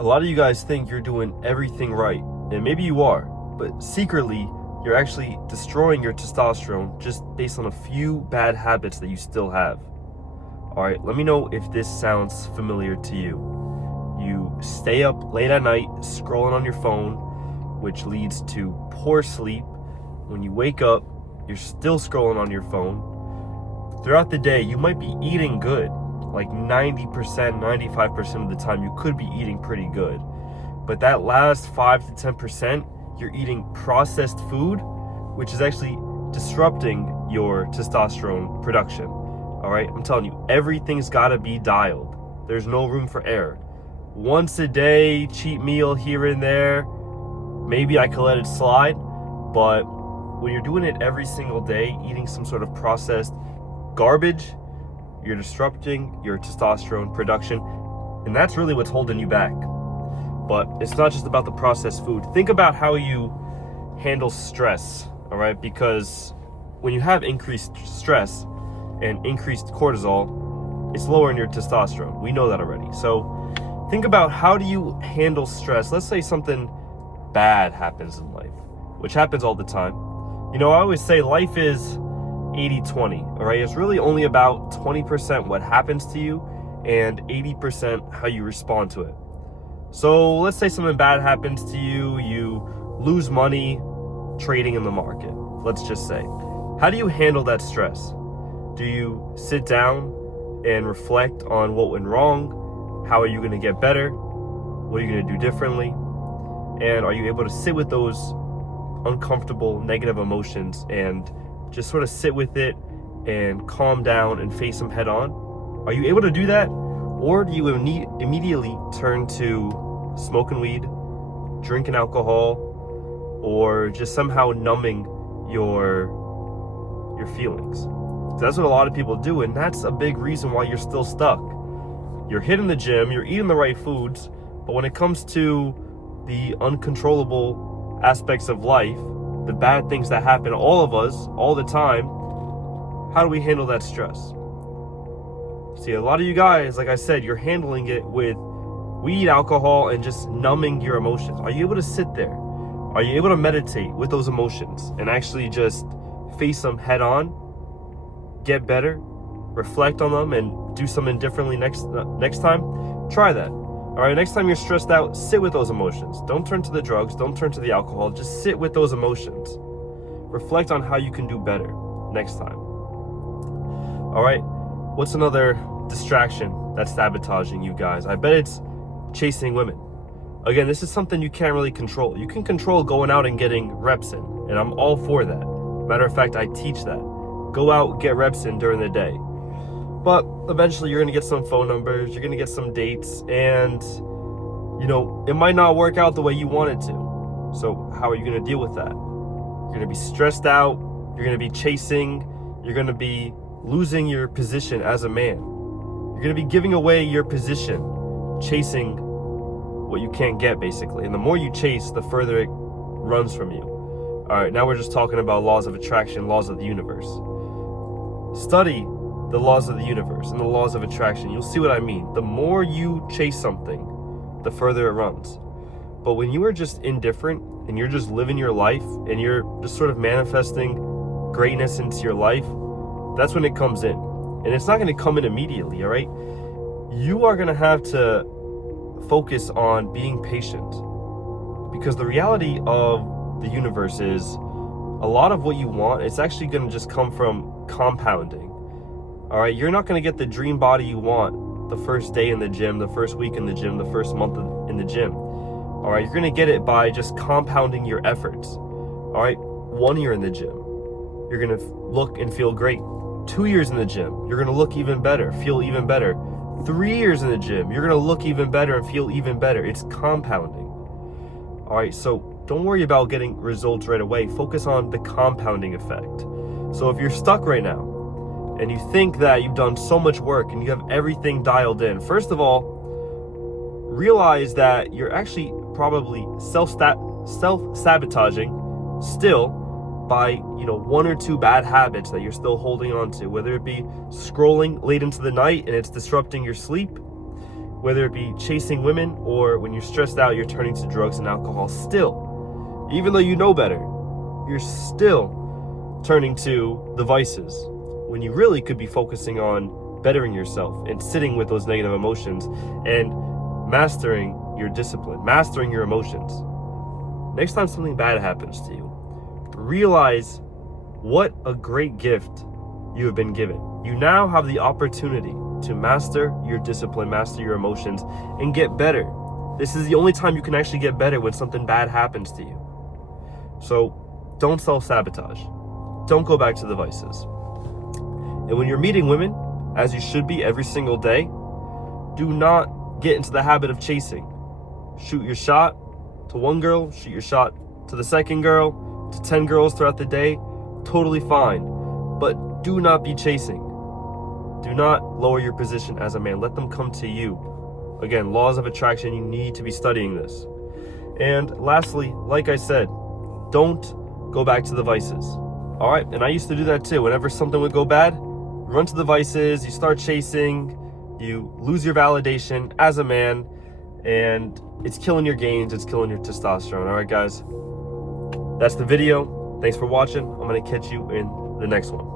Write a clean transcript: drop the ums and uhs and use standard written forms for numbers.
A lot of you guys think you're doing everything right, and maybe you are, but secretly, you're actually destroying your testosterone just based on a few bad habits that you still have. All right, let me know if this sounds familiar to you. You stay up late at night scrolling on your phone, which leads to poor sleep. When you wake up, you're still scrolling on your phone. Throughout the day, you might be eating good. Like 90%, 95% of the time, you could be eating pretty good. But that last 5 to 10%, you're eating processed food, which is actually disrupting your testosterone production. All right, I'm telling you, everything's gotta be dialed. There's no room for error. Once a day, cheat meal here and there, maybe I could let it slide, but when you're doing it every single day, eating some sort of processed garbage, you're disrupting your testosterone production, and that's really what's holding you back. But it's not just about the processed food. Think about how you handle stress, all right? Because when you have increased stress and increased cortisol, it's lowering your testosterone. We know that already. So think about, how do you handle stress? Let's say something bad happens in life, which happens all the time. You know, I always say life is 80-20, all right? It's really only about 20% what happens to you and 80% how you respond to it. So let's say something bad happens to you, you lose money trading in the market, let's just say. How do you handle that stress? Do you sit down and reflect on what went wrong? How are you going to get better? What are you going to do differently? And are you able to sit with those uncomfortable negative emotions and just sort of sit with it and calm down and face them head on? Are you able to do that? Or do you immediately turn to smoking weed, drinking alcohol, or just somehow numbing your feelings? So that's what a lot of people do, and that's a big reason why you're still stuck. You're hitting the gym, you're eating the right foods, but when it comes to the uncontrollable aspects of life, the bad things that happen to all of us all the time, how do we handle that stress? See, a lot of you guys, like I said, you're handling it with weed, alcohol, and just numbing your emotions. Are you able to sit there? Are you able to meditate with those emotions and actually just face them head on, get better, reflect on them, and do something differently next time? Try that. All right, next time you're stressed out, sit with those emotions. Don't turn to the drugs, don't turn to the alcohol, just sit with those emotions. Reflect on how you can do better next time. All right, what's another distraction that's sabotaging you guys? I bet it's chasing women. Again, this is something you can't really control. You can control going out and getting reps in, and I'm all for that. Matter of fact, I teach that. Go out, get reps in during the day. But eventually you're gonna get some phone numbers, you're gonna get some dates, and you know, it might not work out the way you want it to. So how are you gonna deal with that? You're gonna be stressed out, you're gonna be chasing, you're gonna be losing your position as a man. You're gonna be giving away your position, chasing what you can't get, basically. And the more you chase, the further it runs from you. All right, now we're just talking about laws of attraction, laws of the universe. Study the laws of the universe and the laws of attraction. You'll see what I mean. The more you chase something, the further it runs. But when you are just indifferent and you're just living your life and you're just sort of manifesting greatness into your life, that's when it comes in. And it's not going to come in immediately, all right? You are going to have to focus on being patient, because the reality of the universe is a lot of what you want, it's actually going to just come from compounding. All right, you're not going to get the dream body you want the first day in the gym, the first week in the gym, the first month in the gym. All right, you're going to get it by just compounding your efforts. All right, 1 year in the gym, you're going to look and feel great. 2 years in the gym, you're going to look even better, feel even better. 3 years in the gym, you're going to look even better and feel even better. It's compounding. All right, so don't worry about getting results right away. Focus on the compounding effect. So if you're stuck right now and you think that you've done so much work and you have everything dialed in, first of all, realize that you're actually probably self-sabotaging still by, one or two bad habits that you're still holding on to, whether it be scrolling late into the night and it's disrupting your sleep, whether it be chasing women or when you're stressed out, you're turning to drugs and alcohol still. Even though you know better, you're still turning to the vices when you really could be focusing on bettering yourself and sitting with those negative emotions and mastering your discipline, mastering your emotions. Next time something bad happens to you, realize what a great gift you have been given. You now have the opportunity to master your discipline, master your emotions, and get better. This is the only time you can actually get better, when something bad happens to you. So don't self-sabotage. Don't go back to the vices. And when you're meeting women, as you should be every single day, do not get into the habit of chasing. Shoot your shot to one girl, shoot your shot to the second girl, to 10 girls throughout the day, totally fine. But do not be chasing. Do not lower your position as a man. Let them come to you. Again, laws of attraction, you need to be studying this. And lastly, like I said, don't go back to the vices. All right, and I used to do that too. Whenever something would go bad, run to the vices, you start chasing, you lose your validation as a man, and it's killing your gains, it's killing your testosterone. All right, guys, that's the video. Thanks for watching. I'm going to catch you in the next one.